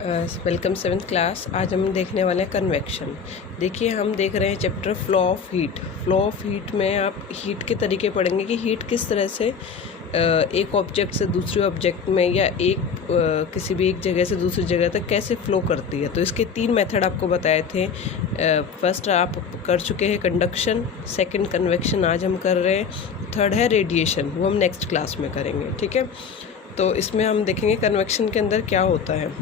Welcome seventh class. आज हम देखने वाले हैं कन्वेक्शन। देखिए, हम देख रहे हैं chapter flow of heat. Flow of heat में आप हीट के तरीके पढ़ेंगे कि हीट किस तरह से एक ऑब्जेक्ट से दूसरे ऑब्जेक्ट में या किसी भी एक जगह से दूसरी जगह तक कैसे फ़्लो करती है। तो इसके 3 मेथड आपको बताए थे। फर्स्ट आप कर चुके हैं कंडक्शन, सेकंड कन्वेक्शन आज हम कर रहे हैं, थर्ड है रेडिएशन, वो हम नेक्स्ट क्लास में करेंगे। ठीक है, तो इसमें हम देखेंगे कन्वेक्शन के अंदर क्या होता है।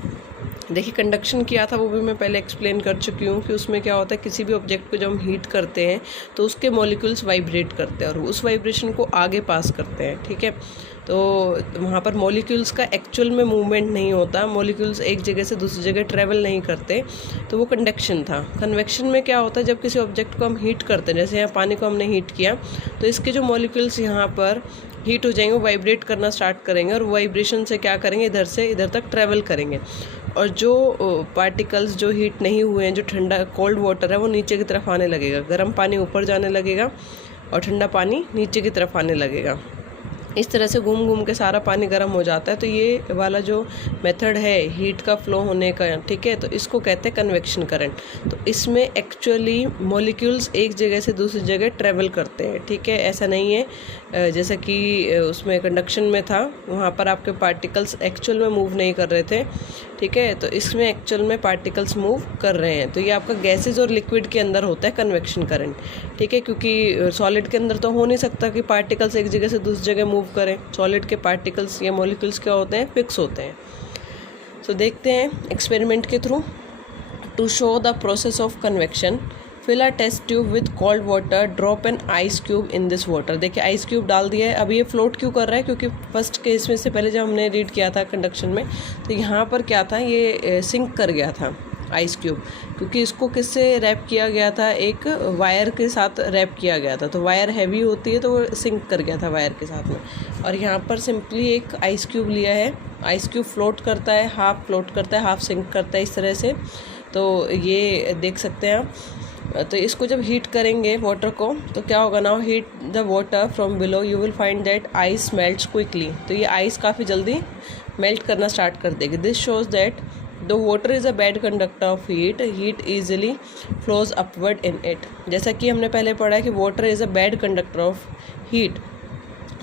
देखिए, कंडक्शन किया था वो भी मैं पहले एक्सप्लेन कर चुकी हूँ कि उसमें क्या होता है, किसी भी ऑब्जेक्ट को जब हम हीट करते हैं तो उसके मॉलिक्यूल्स वाइब्रेट करते हैं और उस वाइब्रेशन को आगे पास करते हैं। ठीक है, तो वहाँ पर मॉलिक्यूल्स का एक्चुअल में मूवमेंट नहीं होता, मॉलिक्यूल्स एक जगह से दूसरी जगह ट्रैवल नहीं करते, तो वो कंडक्शन था। कन्वेक्शन में क्या होता है, जब किसी ऑब्जेक्ट को हम हीट करते हैं, जैसे यहाँ पानी को हमने हीट किया तो इसके जो मॉलिक्यूल्स यहाँ पर हीट हो जाएंगे, वो वाइब्रेट करना स्टार्ट करेंगे और वाइब्रेशन से क्या करेंगे, इधर से इधर तक ट्रैवल करेंगे। और जो पार्टिकल्स जो हीट नहीं हुए हैं, जो ठंडा कोल्ड वाटर है, वो नीचे की तरफ आने लगेगा, गर्म पानी ऊपर जाने लगेगा और ठंडा पानी नीचे की तरफ आने लगेगा। इस तरह से घूम घूम के सारा पानी गर्म हो जाता है। तो ये वाला जो मेथड है हीट का फ्लो होने का, ठीक है, तो इसको कहते हैं कन्वेक्शन करंट। तो इसमें एक्चुअली मॉलिक्यूल्स एक जगह से दूसरी जगह ट्रैवल करते हैं। ठीक है, ऐसा नहीं है जैसा कि उसमें कंडक्शन में था, वहाँ पर आपके पार्टिकल्स एक्चुअल में मूव नहीं कर रहे थे। ठीक है, तो इसमें एक्चुअल में पार्टिकल्स मूव कर रहे हैं। तो ये आपका गैसेज और लिक्विड के अंदर होता है कन्वेक्शन करंट। ठीक है, क्योंकि सॉलिड के अंदर तो हो नहीं सकता कि पार्टिकल्स एक जगह से दूसरी जगह मूव करें। सॉलिड के पार्टिकल्स या मॉलिक्यूल्स क्या होते हैं, फिक्स होते हैं। तो देखते हैं एक्सपेरिमेंट के through. To show the process of convection, fill a test tube with cold water, drop an ice cube in this water. देखिए, आइस क्यूब डाल दिया है। अब ये फ्लोट क्यों कर रहा है, क्योंकि फर्स्ट केस में से पहले जब हमने रीड किया था कंडक्शन में, तो यहाँ पर क्या था, ये सिंक कर गया था आइस क्यूब, क्योंकि इसको किससे रैप किया गया था, एक वायर के साथ रैप किया गया था। तो वायर हैवी होती है तो वो सिंक कर गया था वायर के साथ में। और यहाँ पर सिंपली एक आइस क्यूब लिया है। आइस क्यूब फ्लोट करता है, हाफ फ्लोट करता है, हाफ सिंक करता है, इस तरह से। तो ये देख सकते हैं आप। तो इसको जब हीट करेंगे वाटर को, तो क्या होगा, now heat the water from below, you will find that ice melts quickly. तो ये आइस काफ़ी जल्दी मेल्ट करना स्टार्ट कर देगी। This shows that the water is a bad conductor of heat, heat easily flows upward in it. जैसा कि हमने पहले पढ़ा है कि water is a bad conductor of heat,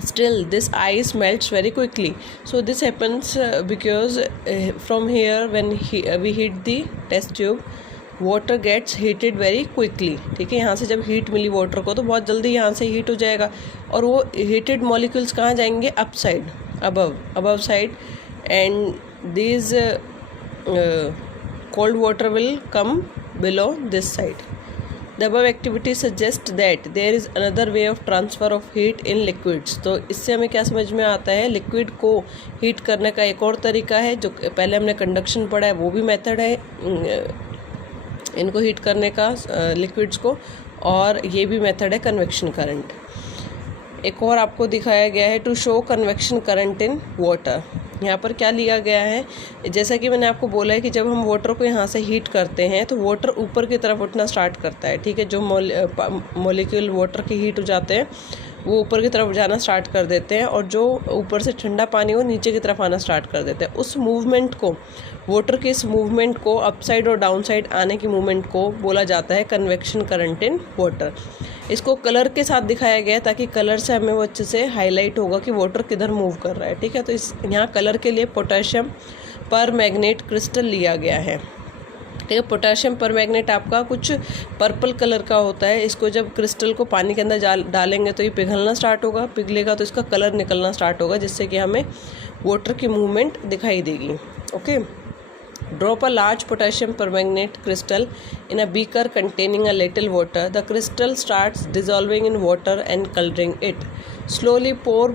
still this ice melts very quickly. So this happens because from here when we heat the test tube, water gets heated very quickly. ठीक है, यहाँ से जब हीट मिली water को तो बहुत जल्दी यहाँ से हीट हो जाएगा और वो हीटेड मॉलिक्यूल्स कहाँ जाएंगे, up side, above side, and this cold water will come below this side. The above activity suggests that there is another way of transfer of heat in liquids. तो इससे हमें क्या समझ में आता है, लिक्विड को हीट करने का एक और तरीका है, जो पहले हमने कंडक्शन पढ़ा है, वो भी मेथड है इनको हीट करने का, लिक्विड्स को, और ये भी मेथड है कन्वेक्शन करंट। एक और आपको दिखाया गया है to show convection current in water. यहाँ पर क्या लिया गया है, जैसा कि मैंने आपको बोला है कि जब हम वाटर को यहाँ से हीट करते हैं तो वाटर ऊपर की तरफ उठना स्टार्ट करता है। ठीक है, जो मॉलिक्यूल वाटर के हीट हो जाते हैं वो ऊपर की तरफ जाना स्टार्ट कर देते हैं, और जो ऊपर से ठंडा पानी वो नीचे की तरफ आना स्टार्ट कर देते हैं। उस मूवमेंट को, वाटर के इस मूवमेंट को, अप साइड और डाउन साइड आने की मूवमेंट को बोला जाता है कन्वेक्शन करंट इन वाटर। इसको कलर के साथ दिखाया गया है ताकि कलर से हमें वो अच्छे से हाईलाइट होगा कि वाटर किधर मूव कर रहा है। ठीक है, तो इस यहाँ कलर के लिए पोटेशियम परमैंगनेट क्रिस्टल लिया गया है। ठीक है, पोटेशियम परमैंगनेट आपका कुछ पर्पल कलर का होता है। इसको जब क्रिस्टल को पानी के अंदर डालेंगे तो ये पिघलना स्टार्ट होगा, पिघलेगा तो इसका कलर निकलना स्टार्ट होगा, जिससे कि हमें वाटर की मूवमेंट दिखाई देगी। Okay, drop a large potassium permanganate crystal in a beaker containing a little water. The crystal starts dissolving in water and coloring it. Slowly pour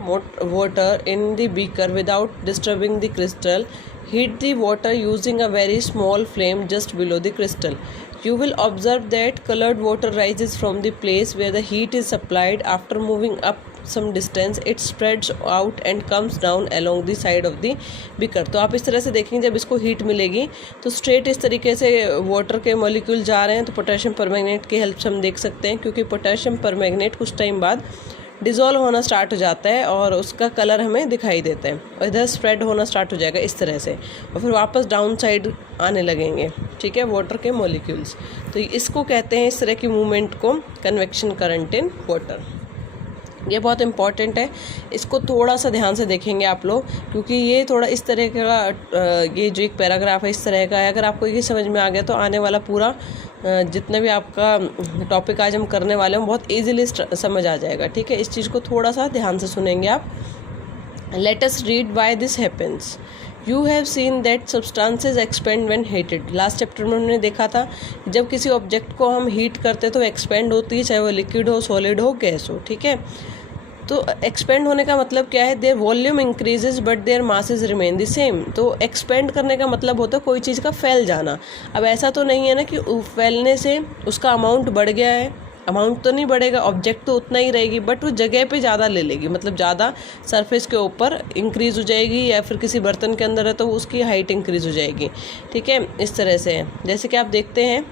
water in the beaker without disturbing the crystal. Heat the water using a very small flame just below the crystal. You will observe that colored water rises from the place where the heat is supplied. After moving up some distance, it spreads out and comes down along the side of the beaker. तो आप इस तरह से देखेंगे, जब इसको heat मिलेगी तो स्ट्रेट इस तरीके से वाटर के मॉलिक्यूल जा रहे हैं। तो पोटेशियम परमैंगनेट की हेल्प से हम देख सकते हैं, क्योंकि पोटेशियम परमैंगनेट कुछ टाइम बाद डिज़ोल्व होना स्टार्ट हो जाता है और उसका कलर हमें दिखाई देता है और इधर स्प्रेड होना स्टार्ट हो जाएगा इस तरह से, और फिर वापस डाउन साइड आने लगेंगे, ठीक है, वाटर के मॉलिक्यूल्स। तो इसको कहते हैं, इस तरह की मूवमेंट को, कन्वेक्शन करंट इन वाटर। ये बहुत इंपॉर्टेंट है, इसको थोड़ा सा ध्यान से देखेंगे आप लोग, क्योंकि ये थोड़ा इस तरह का, ये जो एक पैराग्राफ है इस तरह का है। अगर आपको ये समझ में आ गया तो आने वाला पूरा जितना भी आपका टॉपिक आज हम करने वाले हैं बहुत इजीली समझ आ जाएगा, ठीक है। इस चीज़ को थोड़ा सा ध्यान से सुनेंगे आप। Let us read why this happens. You have seen that substances expand when heated. Last chapter में हमने देखा था जब किसी ऑब्जेक्ट को हम हीट करते तो एक्सपेंड होती है, चाहे वो लिक्विड हो, सॉलिड हो, गैस हो, ठीक है। तो एक्सपेंड होने का मतलब क्या है, their volume increases but their masses remain the same. तो एक्सपेंड करने का मतलब होता है कोई चीज़ का फैल जाना। अब ऐसा तो नहीं है ना कि फैलने से उसका अमाउंट बढ़ गया है, अमाउंट तो नहीं बढ़ेगा, ऑब्जेक्ट तो उतना ही रहेगी, बट वो जगह पे ज़्यादा ले लेगी, मतलब ज़्यादा सरफेस के ऊपर इंक्रीज़ हो जाएगी, या फिर किसी बर्तन के अंदर है तो उसकी हाइट इंक्रीज़ हो जाएगी, ठीक है। इस तरह से है, जैसे कि आप देखते हैं,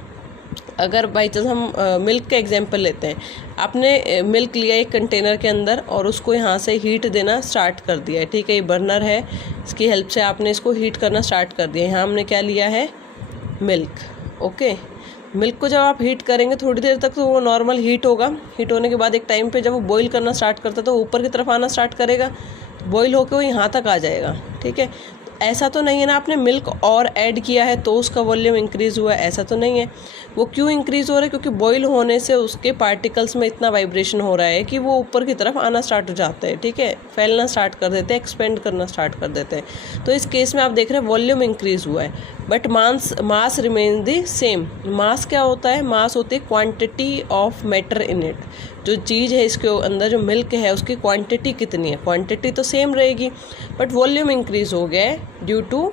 अगर बाई चांस हम मिल्क का एग्जांपल लेते हैं, आपने मिल्क लिया एक कंटेनर के अंदर और उसको यहाँ से हीट देना स्टार्ट कर दिया है, ठीक है। ये बर्नर है, इसकी हेल्प से आपने इसको हीट करना स्टार्ट कर दिया है। यहाँ हमने क्या लिया है, मिल्क, ओके। मिल्क को जब आप हीट करेंगे थोड़ी देर तक तो वो नॉर्मल हीट होगा, हीट होने के बाद एक टाइम पे जब वो बॉईल करना स्टार्ट करता है तो ऊपर की तरफ आना स्टार्ट करेगा, बॉईल होकर वो यहाँ तक आ जाएगा, ठीक है। ऐसा तो नहीं है ना आपने मिल्क और ऐड किया है तो उसका वॉल्यूम इंक्रीज़ हुआ है, ऐसा तो नहीं है। वो क्यों इंक्रीज़ हो रहा है, क्योंकि बॉईल होने से उसके पार्टिकल्स में इतना वाइब्रेशन हो रहा है कि वो ऊपर की तरफ आना स्टार्ट हो जाता है, ठीक है, फैलना स्टार्ट कर देते हैं, एक्सपेंड करना स्टार्ट कर देते हैं। तो इस केस में आप देख रहे हैं वॉल्यूम इंक्रीज़ हुआ है but mass remain the same. Mass क्या होता है, मास होती है quantity of matter in it. जो चीज़ है इसके अंदर, जो मिल्क है उसकी क्वांटिटी कितनी है, क्वांटिटी तो सेम रहेगी बट वॉल्यूम इंक्रीज़ हो गया है ड्यू टू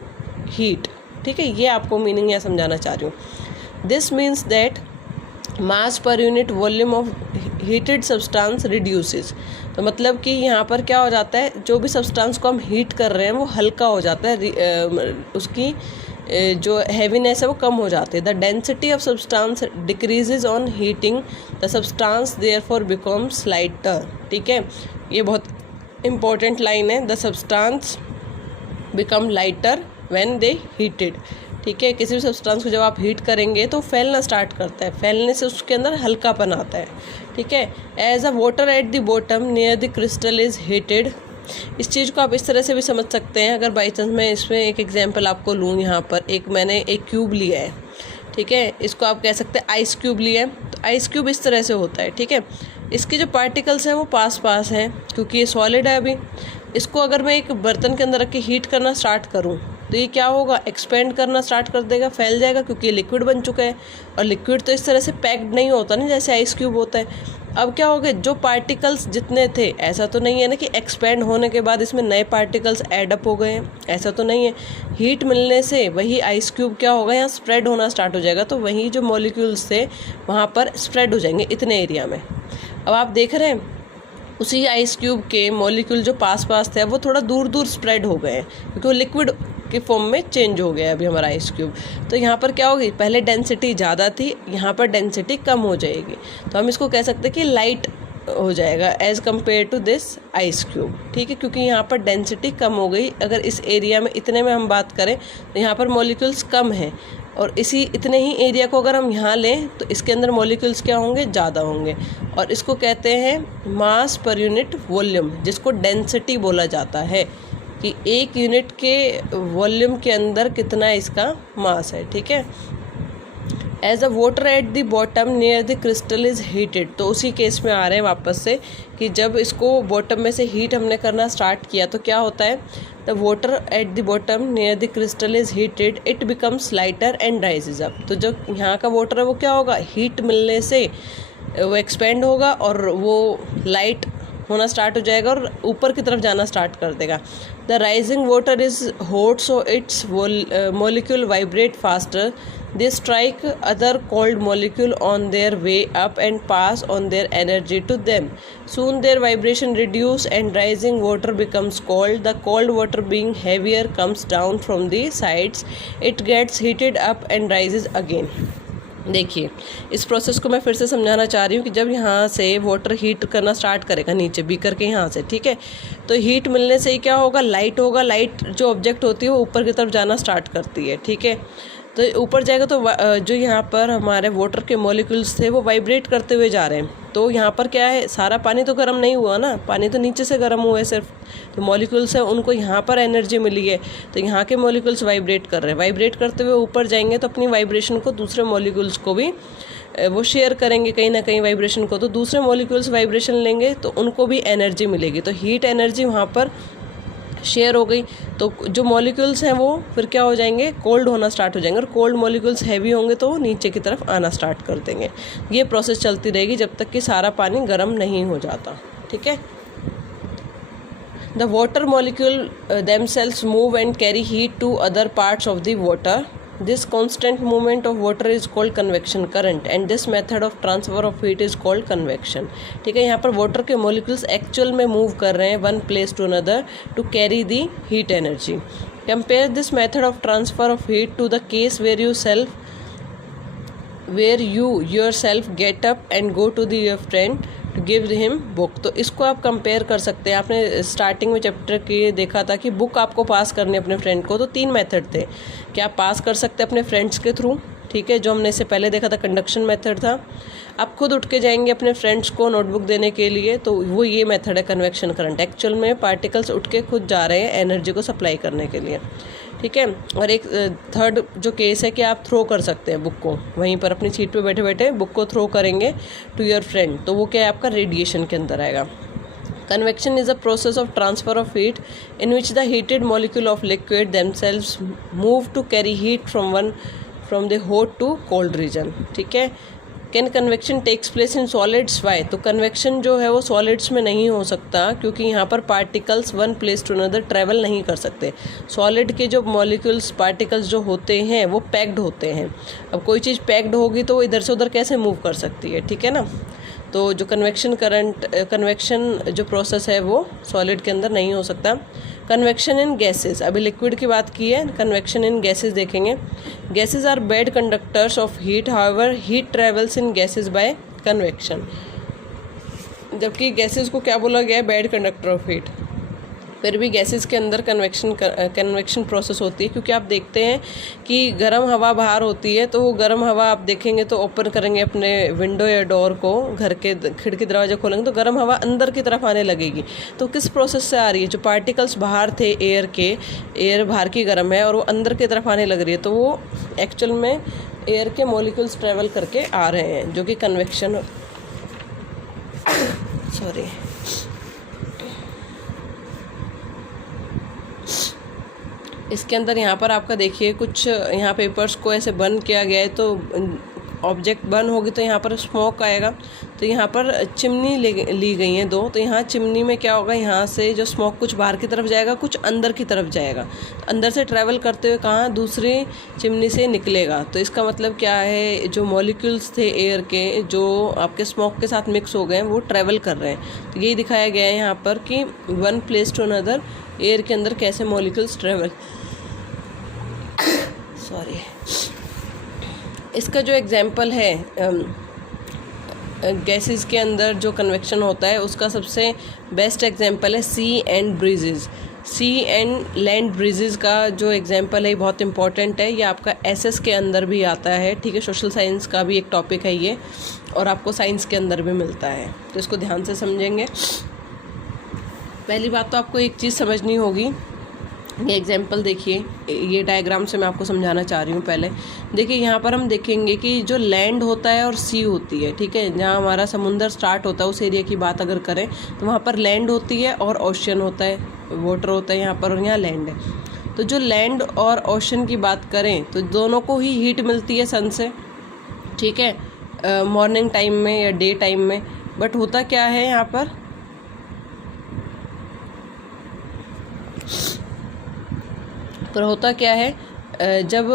हीट, ठीक है। ये आपको मीनिंग यहाँ समझाना चाह रही हूँ। This means that mass per unit volume of heated substance reduces. तो मतलब कि यहाँ पर क्या हो जाता है, जो भी सब्सटेंस को हम हीट कर रहे हैं वो हल्का हो जाता है, उसकी जो हैवीनेस है वो कम हो जाती है। The density of substance decreases on heating, the substance therefore becomes lighter, ठीक है। ये बहुत इंपॉर्टेंट लाइन है, the substance become lighter when they heated, ठीक है। किसी भी सब्सटेंस को जब आप हीट करेंगे तो फैलना स्टार्ट करता है, फैलने से उसके अंदर हल्कापन आता है, ठीक है। As a water at the bottom near the crystal is heated. इस चीज़ को आप इस तरह से भी समझ सकते हैं, अगर बाई चांस मैं इसमें एक एग्जांपल आपको लूँ, यहाँ पर मैंने एक क्यूब लिया है, ठीक है, इसको आप कह सकते हैं आइस क्यूब लिया है। तो आइस क्यूब इस तरह से होता है, ठीक है। इसके जो पार्टिकल्स हैं वो पास पास हैं क्योंकि ये सॉलिड है अभी। इसको अगर मैं एक बर्तन के अंदर रख के हीट करना स्टार्ट करूँ तो ये क्या होगा, एक्सपेंड करना स्टार्ट कर देगा, फैल जाएगा, क्योंकि ये लिक्विड बन चुका है और लिक्विड तो इस तरह से पैक्ड नहीं होता ना जैसे आइस क्यूब होता है। अब क्या हो गया, जो पार्टिकल्स जितने थे, ऐसा तो नहीं है ना कि एक्सपेंड होने के बाद इसमें नए पार्टिकल्स ऐड अप हो गए हैं, ऐसा तो नहीं है। हीट मिलने से वही आइस क्यूब क्या होगा, यहाँ स्प्रेड होना स्टार्ट हो जाएगा, तो वही जो मॉलिक्यूल्स थे वहाँ पर स्प्रेड हो जाएंगे इतने एरिया में। अब आप देख रहे हैं उसी आइस क्यूब के मॉलिक्यूल जो पास पास थे वो थोड़ा दूर दूर स्प्रेड हो गए हैं क्योंकि वो लिक्विड के फॉर्म में चेंज हो गया है अभी हमारा आइस क्यूब। तो यहाँ पर क्या होगी, पहले डेंसिटी ज़्यादा थी, यहाँ पर डेंसिटी कम हो जाएगी, तो हम इसको कह सकते हैं कि लाइट हो जाएगा as compare to this ice cube, ठीक है, क्योंकि यहाँ पर डेंसिटी कम हो गई। अगर इस एरिया में इतने में हम बात करें तो यहाँ पर मॉलिक्यूल्स कम हैं, और इसी इतने ही एरिया को अगर हम यहाँ लें तो इसके अंदर मॉलिक्यूल्स क्या होंगे, ज़्यादा होंगे, और इसको कहते हैं मास पर यूनिट वॉल्यूम, जिसको डेंसिटी बोला जाता है कि एक यूनिट के वॉल्यूम के अंदर कितना इसका मास है, ठीक है। As a water at the bottom near the crystal is heated, तो उसी केस में आ रहे हैं वापस से कि जब इसको बॉटम में से हीट हमने करना स्टार्ट किया तो क्या होता है, the water at the bottom near the crystal is heated, it becomes lighter and rises up. तो जो यहाँ का वाटर है वो क्या होगा, हीट मिलने से वो एक्सपेंड होगा और वो लाइट होना स्टार्ट हो जाएगा और ऊपर की तरफ जाना स्टार्ट कर देगा। The rising water is hot so it's molecule vibrate faster, they strike other cold molecule on their way up and pass on their energy to them. Soon their vibration reduce and rising water becomes cold. The cold water being heavier comes down from the sides. It gets heated up and rises again. देखिए इस process को मैं फिर से समझाना चाह रही हूँ कि जब यहाँ से वाटर हीट करना स्टार्ट करेगा नीचे बीकर के यहाँ से, ठीक है, तो हीट मिलने से ही क्या होगा, लाइट होगा। लाइट जो ऑब्जेक्ट होती है वो ऊपर की तरफ जाना स्टार्ट करती है, ठीक है। तो ऊपर जाएगा तो जो यहाँ पर हमारे वाटर के मॉलिक्यूल्स थे वो वाइब्रेट करते हुए जा रहे हैं। तो यहाँ पर क्या है, सारा पानी तो गर्म नहीं हुआ ना, पानी तो नीचे से गर्म हुआ है सिर्फ। तो मॉलिक्यूल्स है उनको यहाँ पर एनर्जी मिली है, तो यहाँ के मॉलिक्यूल्स वाइब्रेट कर रहे हैं। वाइब्रेट करते हुए ऊपर जाएंगे तो अपनी वाइब्रेशन को दूसरे मॉलिक्यूल्स को भी वो शेयर करेंगे कहीं ना कहीं वाइब्रेशन को। तो दूसरे मॉलिक्यूल्स वाइब्रेशन लेंगे तो उनको भी एनर्जी मिलेगी। तो हीट एनर्जी वहाँ पर शेयर हो गई। तो जो मॉलिक्यूल्स हैं वो फिर क्या हो जाएंगे, कोल्ड होना स्टार्ट हो जाएंगे। और कोल्ड मॉलिक्यूल्स हैवी होंगे तो नीचे की तरफ आना स्टार्ट कर देंगे। ये प्रोसेस चलती रहेगी जब तक कि सारा पानी गर्म नहीं हो जाता, ठीक है। The water molecule themselves move and carry heat to other parts of the water. This constant movement of water is called convection current and this method of transfer of heat is called convection। ठीक है, यहाँ पर water के molecules actual में move कर रहे हैं one place to another to carry the heat energy। Compare this method of transfer of heat to the case where you yourself get up and go to your friend to give him book। तो इसको आप compare कर सकते हैं। आपने starting में chapter के देखा था कि बुक आपको पास करनी है अपने फ्रेंड को, तो 3 मेथड थे कि आप पास कर सकते हैं अपने फ्रेंड्स के थ्रू, ठीक है, जो हमने इससे पहले देखा था कंडक्शन मेथड था। आप खुद उठ के जाएंगे अपने फ्रेंड्स को नोटबुक देने के लिए, तो वो ये मेथड है कन्वेक्शन करंट। एक्चुअल में पार्टिकल्स उठ के खुद जा रहे हैं एनर्जी को सप्लाई करने के लिए, ठीक है। और एक थर्ड जो केस है कि आप थ्रो कर सकते हैं बुक को, वहीं पर अपनी सीट पे बैठे बैठे बुक को थ्रो करेंगे टू योर फ्रेंड, तो वो क्या है, आपका रेडिएशन के अंदर आएगा। Convection is a process of transfer of heat in which the heated molecule of liquid themselves move to carry heat from the hot to cold region, ठीक है। Can convection takes place in solids, why? तो convection जो है वो solids में नहीं हो सकता क्योंकि यहाँ पर particles one place to another travel नहीं कर सकते। सॉलिड के जो मॉलिक्यूल्स पार्टिकल्स जो होते हैं वो पैक्ड होते हैं। अब कोई चीज़ पैक्ड होगी तो वो इधर से उधर कैसे मूव कर सकती है, ठीक है ना। तो जो कन्वेक्शन जो प्रोसेस है वो सॉलिड के अंदर नहीं हो सकता। कन्वेक्शन इन गैसेस, अभी लिक्विड की बात की है, कन्वेक्शन इन गैसेस देखेंगे। Gases are bad conductors of heat, however heat travels in gases by convection. जबकि गैसेस को क्या बोला गया है, बैड कंडक्टर ऑफ हीट। फिर भी गैसेस के अंदर कन्वेक्शन प्रोसेस होती है, क्योंकि आप देखते हैं कि गर्म हवा बाहर होती है, तो वो गर्म हवा आप देखेंगे तो ओपन करेंगे अपने विंडो या डोर को, घर के खिड़की दरवाजा खोलेंगे तो गर्म हवा अंदर की तरफ आने लगेगी। तो किस प्रोसेस से आ रही है, जो पार्टिकल्स बाहर थे एयर बाहर की गर्म है और वो अंदर की तरफ आने लग रही है, तो वो एक्चुअल में एयर के मॉलिक्यूल्स ट्रेवल करके आ रहे हैं, जो कि कन्वेक्शन इसके अंदर यहाँ पर आपका देखिए कुछ यहाँ पेपर्स को ऐसे बर्न किया गया है, तो ऑब्जेक्ट बर्न होगी तो यहाँ पर स्मोक आएगा। तो यहाँ पर चिमनी ली गई हैं 2, तो यहाँ चिमनी में क्या होगा, यहाँ से जो स्मोक कुछ बाहर की तरफ जाएगा, कुछ अंदर की तरफ जाएगा। तो अंदर से ट्रैवल करते हुए कहाँ, दूसरी चिमनी से निकलेगा। तो इसका मतलब क्या है, जो मॉलिक्यूल्स थे एयर के जो आपके स्मोक के साथ मिक्स हो गए हैं वो ट्रैवल कर रहे हैं। तो यही दिखाया गया है यहाँ पर कि one place to another air के अंदर कैसे मॉलिक्यूल्स ट्रैवल इसका जो एग्जाम्पल है गैसेस के अंदर जो कन्वेक्शन होता है उसका सबसे बेस्ट एग्जाम्पल है सी एंड ब्रीजेज़। सी एंड लैंड ब्रीजेज़ का जो एग्जाम्पल है बहुत इंपॉर्टेंट है, ये आपका एसएस के अंदर भी आता है, ठीक है। सोशल साइंस का भी एक टॉपिक है ये, और आपको साइंस के अंदर भी मिलता है, तो इसको ध्यान से समझेंगे। पहली बात तो आपको एक चीज़ समझनी होगी, ये एग्जाम्पल देखिए, ये डायग्राम से मैं आपको समझाना चाह रही हूँ। पहले देखिए यहाँ पर हम देखेंगे कि जो लैंड होता है और सी होती है, ठीक है, जहाँ हमारा समुंदर स्टार्ट होता है उस एरिया की बात अगर करें तो वहाँ पर लैंड होती है और ओशन होता है, वाटर होता है यहाँ पर, और यहाँ लैंड है। तो जो लैंड और ओशन की बात करें तो दोनों को ही हीट मिलती है सन से, ठीक है, मॉर्निंग टाइम में या डे टाइम में। बट होता क्या है यहाँ पर होता क्या है, जब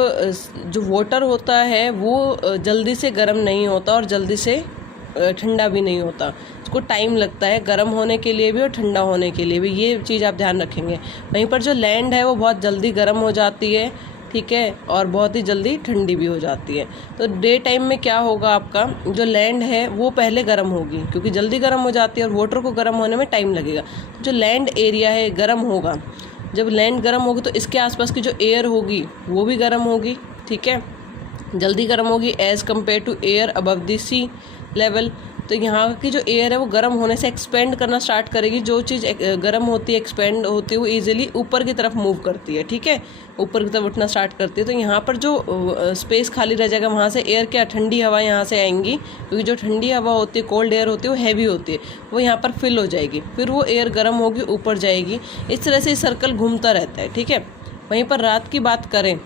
जो वाटर होता है वो जल्दी से गर्म नहीं होता और जल्दी से ठंडा भी नहीं होता, उसको टाइम लगता है गर्म होने के लिए भी और ठंडा होने के लिए भी, ये चीज़ आप ध्यान रखेंगे। वहीं पर जो लैंड है वो बहुत जल्दी गर्म हो जाती है ठीक है, और बहुत ही जल्दी ठंडी भी हो जाती है। तो डे टाइम में क्या होगा, आपका जो लैंड है वो पहले गर्म होगी, क्योंकि जल्दी गर्म हो जाती है और वाटर को गर्म होने में टाइम लगेगा। तो जो लैंड एरिया है गर्म होगा। जब लैंड गर्म होगी तो इसके आसपास की जो एयर होगी वो भी गर्म होगी, ठीक है, जल्दी गर्म होगी as compare to air above the sea level. तो यहाँ की जो एयर है वो गर्म होने से एक्सपेंड करना स्टार्ट करेगी। जो चीज़ गर्म होती है, एक्सपेंड होती है, वो ईजिली ऊपर की तरफ मूव करती है, ठीक है, ऊपर की तरफ उठना स्टार्ट करती है। तो यहाँ पर जो स्पेस खाली रह जाएगा वहाँ से एयर क्या, ठंडी हवा यहाँ से आएंगी, क्योंकि जो ठंडी हवा होती है, कोल्ड एयर होती है, वो हैवी होती है, वो यहाँ पर फिल हो जाएगी, फिर वो एयर गर्म होगी, ऊपर जाएगी। इस तरह से सर्कल घूमता रहता है, ठीक है। वहीं पर रात की बात करें,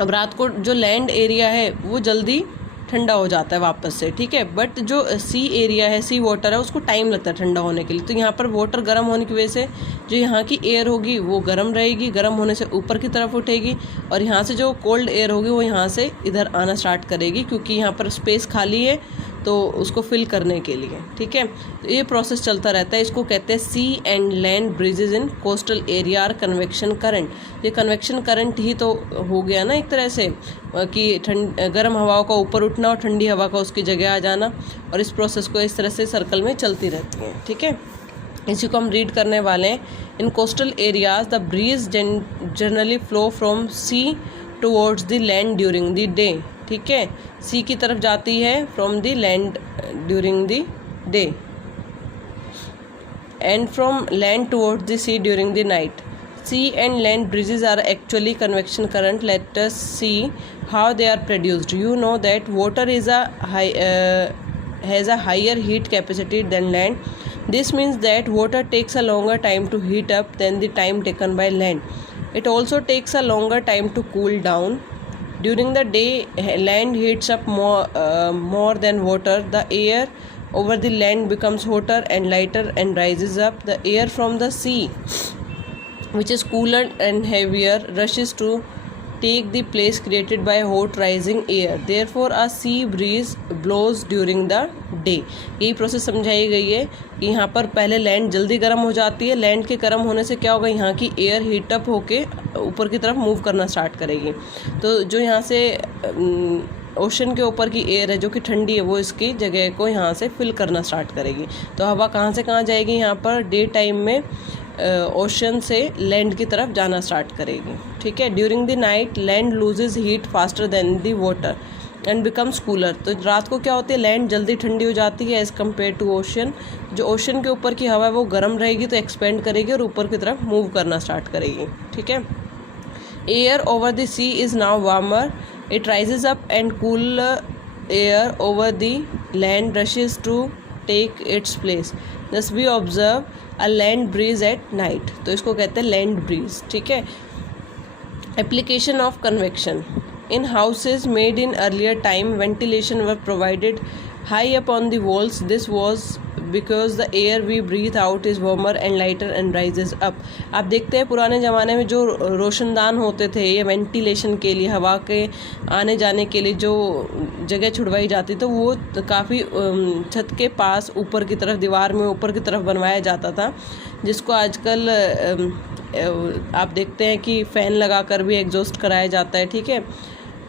अब रात को जो लैंड एरिया है वो जल्दी ठंडा हो जाता है वापस से, ठीक है, बट जो सी एरिया है, सी वाटर है, उसको टाइम लगता है ठंडा होने के लिए। तो यहाँ पर वाटर गर्म होने की वजह से जो यहाँ की एयर होगी वो गर्म रहेगी, गर्म होने से ऊपर की तरफ उठेगी, और यहाँ से जो कोल्ड एयर होगी वो यहाँ से इधर आना स्टार्ट करेगी, क्योंकि यहाँ पर स्पेस खाली है तो उसको फिल करने के लिए, ठीक है। तो ये प्रोसेस चलता रहता है। इसको कहते हैं sea and land breezes in coastal area are convection current. ये कन्वेक्शन करंट ही तो हो गया ना एक तरह से, कि गर्म हवाओं का ऊपर उठना और ठंडी हवा का उसकी जगह आ जाना, और इस प्रोसेस को इस तरह से सर्कल में चलती रहती है, ठीक है। इसी को हम रीड करने वाले हैं। In coastal areas the breeze generally flow from sea towards the land during the day, ठीक है, सी की तरफ जाती है from the land during the day, and from land towards the sea during the night. Sea and land breezes are actually convection current. Let us see how they are produced. You know that water is has a higher heat capacity than land. This means that water takes a longer time to heat up than the time taken by land. It also takes a longer time to cool down. During the day, land heats up more than water. The air over the land becomes hotter and lighter and rises up. The air from the sea, which is cooler and heavier, rushes to take the place created by hot rising air. Therefore a sea breeze blows during the day. यही process समझाई गई है कि यहाँ पर पहले land जल्दी गर्म हो जाती है। लैंड के गर्म होने से क्या होगा, यहाँ की एयर हीटअप होके ऊपर की तरफ मूव करना स्टार्ट करेगी। तो जो यहाँ से ओशन के ऊपर की एयर है जो कि ठंडी है, वो इसकी जगह को यहाँ से फिल करना स्टार्ट करेगी। तो हवा कहाँ से कहाँ जाएगी, यहाँ पर डे टाइम में ओशन से लैंड की तरफ जाना स्टार्ट करेगी, ठीक है। During the night land loses heat faster than the water and becomes cooler. तो रात को क्या होती है, लैंड जल्दी ठंडी हो जाती है एज़ कम्पेयर टू ओशन। जो ओशन के ऊपर की हवा है वो गर्म रहेगी, तो एक्सपेंड करेगी और ऊपर की तरफ मूव करना स्टार्ट करेगी, ठीक है। Air over the sea is now warmer, it rises up and cool air over the land rushes to take its place. Thus we observe a land breeze at night. तो इसको कहते हैं land breeze, ठीक है। Application of convection in houses made in earlier time ventilation were provided high up on the walls. This was because the air we breathe out is warmer and lighter and rises up. आप देखते हैं पुराने ज़माने में जो रोशनदान होते थे, ये वेंटिलेशन के लिए, हवा के आने जाने के लिए जो जगह छुड़वाई जाती, तो वो काफ़ी छत के पास ऊपर की तरफ, दीवार में ऊपर की तरफ बनवाया जाता था, जिसको आजकल आप देखते हैं कि फ़ैन लगाकर भी एग्जॉस्ट कराया जाता है, ठीक है।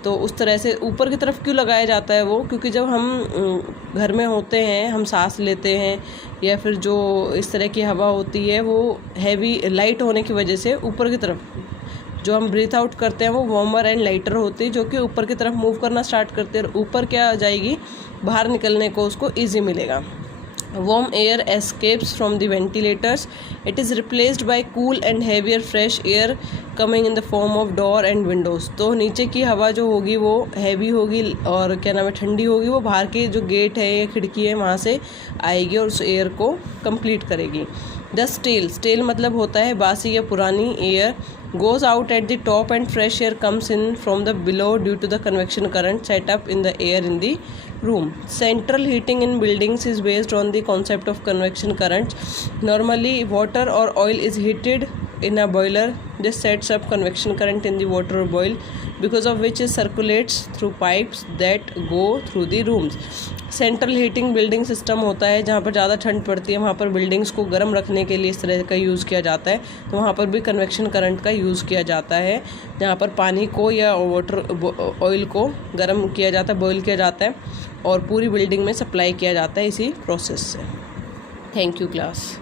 तो उस तरह से ऊपर की तरफ क्यों लगाया जाता है वो, क्योंकि जब हम घर में होते हैं, हम सांस लेते हैं, या फिर जो इस तरह की हवा होती है वो हैवी लाइट होने की वजह से ऊपर की तरफ जो हम ब्रीथ आउट करते हैं वो वार्मर एंड लाइटर होती है, जो कि ऊपर की तरफ मूव करना स्टार्ट करते हैं, और ऊपर क्या आ जाएगी, बाहर निकलने को उसको ईजी मिलेगा। Warm air escapes from the ventilators. It is replaced by cool and heavier fresh air coming in the form of door and windows. तो नीचे की हवा जो होगी वो हैवी होगी और क्या नाम है, ठंडी होगी, वो बाहर के जो गेट है या खिड़की है वहाँ से आएगी और उस एयर को कंप्लीट करेगी। द स्टेल मतलब होता है बासी या पुरानी air, goes out at the top and fresh air comes in from the below due to the convection current set up in the air in the room. Central heating in buildings is based on the concept of convection currents. Normally water or oil is heated in a boiler. This sets up convection current in the water boil, because of which it circulates through pipes that go through the rooms. Central heating building system होता है, जहाँ पर ज़्यादा ठंड पड़ती है वहाँ पर बिल्डिंग्स को गर्म रखने के लिए इस तरह का यूज़ किया जाता है। तो वहाँ पर भी कन्वेक्शन करंट का यूज़ किया जाता है, जहाँ पर पानी को या वाटर ऑयल को गर्म किया जाता है, बॉईल किया जाता है और पूरी बिल्डिंग में सप्लाई किया जाता है इसी प्रोसेस से। Thank you class.